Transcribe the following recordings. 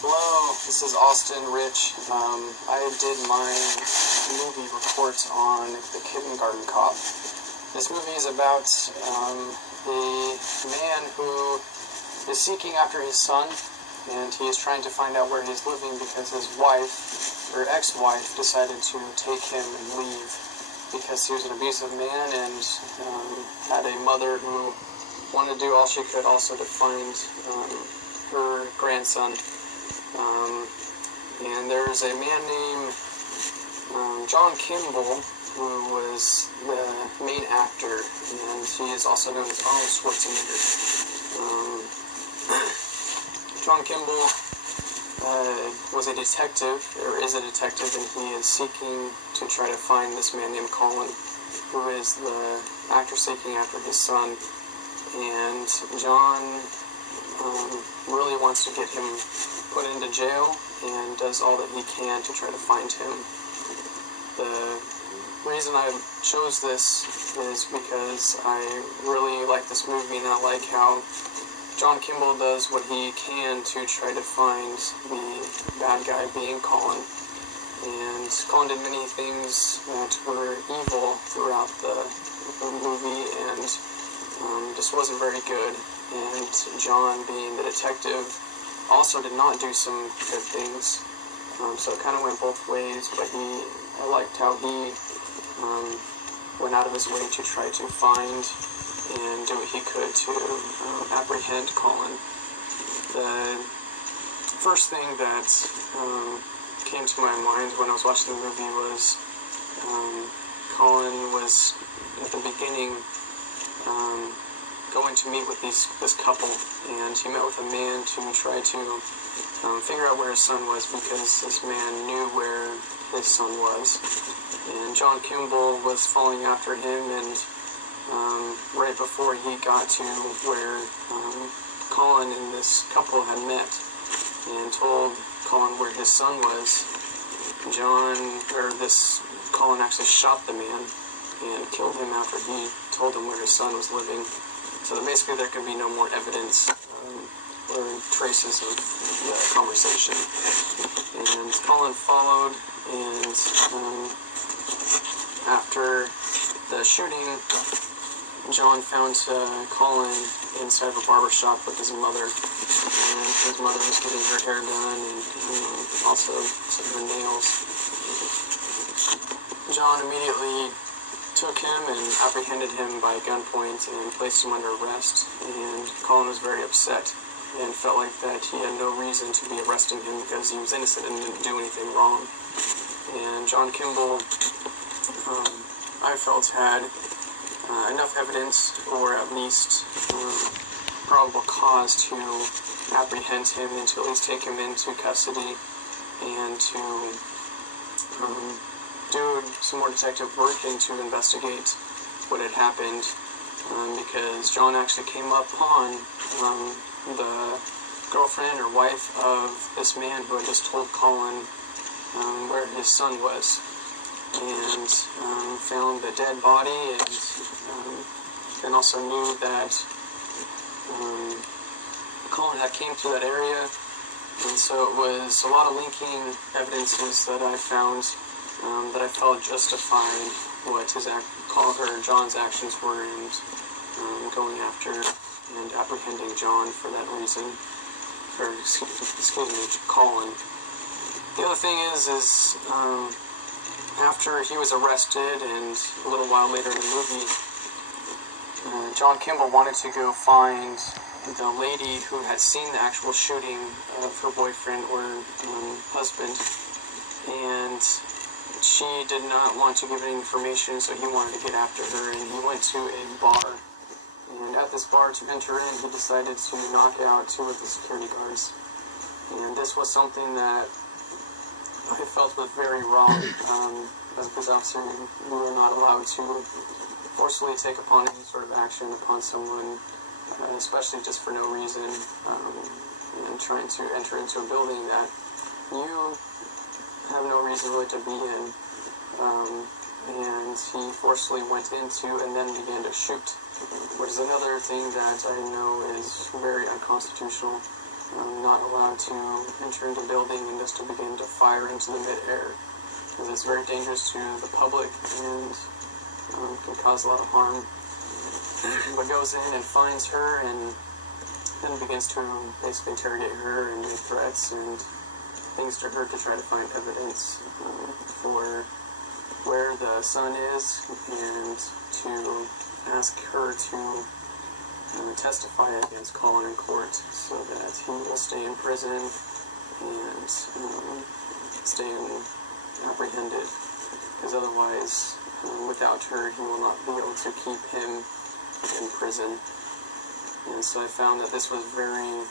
Hello, this is Austin Rich. I did my movie report on The Kindergarten Cop. This movie is about a man who is seeking after his son, and he is trying to find out where he's living because his wife, or ex-wife, decided to take him and leave because he was an abusive man and had a mother who wanted to do all she could also to find her grandson. And there's a man named John Kimball who was the main actor, and he is also known as Arnold Schwarzenegger. John Kimball was a detective, or is a detective, and he is seeking to try to find this man named Colin, who is the actor seeking after his son. And John really wants to get him put into jail and does all that he can to try to find him. The reason I chose this is because I really like this movie, and I like how John Kimball does what he can to try to find the bad guy, being Colin. And Colin did many things that were evil throughout the movie, and just wasn't very good. And John, being the detective, also did not do some good things. So it kind of went both ways, but I liked how he went out of his way to try to find and do what he could to apprehend Colin. The first thing that came to my mind when I was watching the movie was Colin was, at the beginning, going to meet with this couple, and he met with a man to try to figure out where his son was, because this man knew where his son was. And John Kimball was following after him, and right before he got to where Colin and this couple had met and told Colin where his son was, Colin actually shot the man and killed him after he told him where his son was living. So that basically there could be no more evidence or traces of the conversation. And Colin followed, and after the shooting, John found Colin inside of a barber shop with his mother, and his mother was getting her hair done and also some of her nails. John immediately took him and apprehended him by gunpoint and placed him under arrest, and Colin was very upset and felt like that he had no reason to be arresting him because he was innocent and didn't do anything wrong. And John Kimball, I felt, had enough evidence, or at least probable cause, to apprehend him and to at least take him into custody and to do some more detective work and to investigate what had happened, because John actually came upon the girlfriend or wife of this man who had just told Colin where his son was, and found the dead body, and also knew that Colin had came through that area. And so it was a lot of linking evidences that I found that I felt justified what John's actions were, and going after and apprehending John for that reason, or excuse me, Colin. The other thing is after he was arrested, and a little while later in the movie, John Kimball wanted to go find the lady who had seen the actual shooting of her boyfriend or husband, and she did not want to give any information, so he wanted to get after her, and he went to a bar. And at this bar, to enter in, he decided to knock out two of the security guards. And this was something that I felt was very wrong. As a police officer, we were not allowed to forcefully take upon any sort of action upon someone, especially just for no reason, and trying to enter into a building that you have no reason really to be in. And he forcefully went into and then began to shoot, which is another thing that I know is very unconstitutional. not allowed to enter into the building and just to begin to fire into the mid-air, because it's very dangerous to the public and can cause a lot of harm. But goes in and finds her and then begins to basically interrogate her and make threats and things to her to try to find evidence for where the son is, and to ask her to testify against Colin in court so that he will stay in prison and stay apprehended, because otherwise, without her, he will not be able to keep him in prison. And so I found that this was very,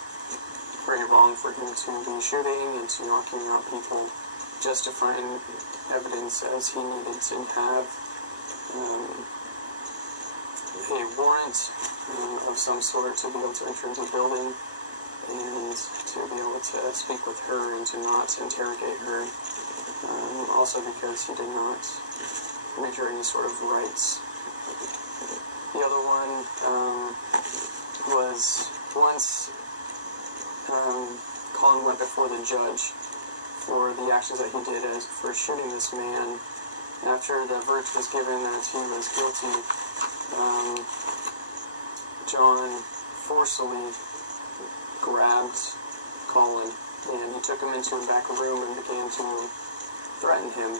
very wrong for him to be shooting and to knocking out people just to find evidence, as he needed to have a warrant of some sort to be able to enter into the building and to be able to speak with her and to not interrogate her. Also because he did not read her any sort of rights. The other one was once Colin went before the judge for the actions that he did for shooting this man. After the verdict was given that he was guilty, John forcefully grabbed Colin and he took him into a back room and began to threaten him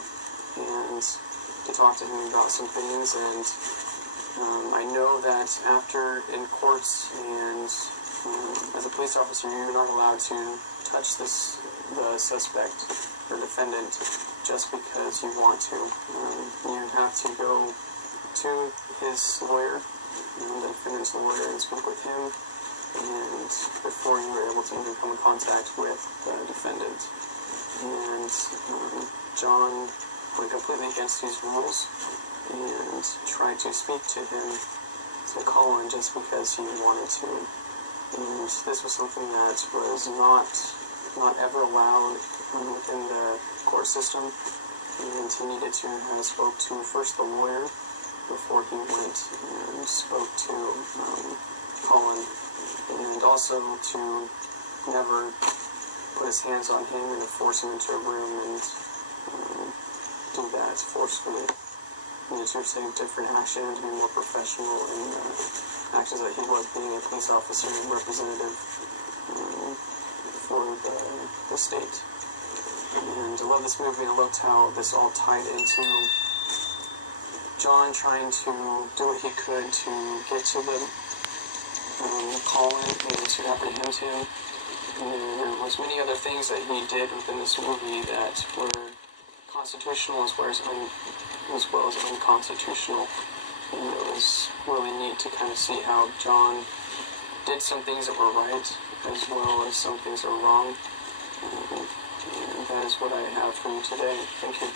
and to talk to him about some things. And I know that after in courts and as a police officer, you're not allowed to touch the suspect or defendant just because you want to. You have to go to his lawyer, the defendant's lawyer, and speak with him, and before you were able to even come in contact with the defendant. And John went completely against these rules and tried to speak to him, to Colin, just because he wanted to. And this was something that was not ever allowed within the court system, and he needed to have spoke to first the lawyer before he went and spoke to Colin, and also to never put his hands on him and force him into a room and do that forcefully. He needed to take different action to be more professional in the actions that he was being a police officer and representative for the state. And I love this movie, and I loved how this all tied into John trying to do what he could to get to the Colin and to apprehend him. And there was many other things that he did within this movie that were constitutional as well as unconstitutional. And it was really neat to kind of see how John did some things that were right as well as some things that were wrong. And that is what I have for you today. Thank you.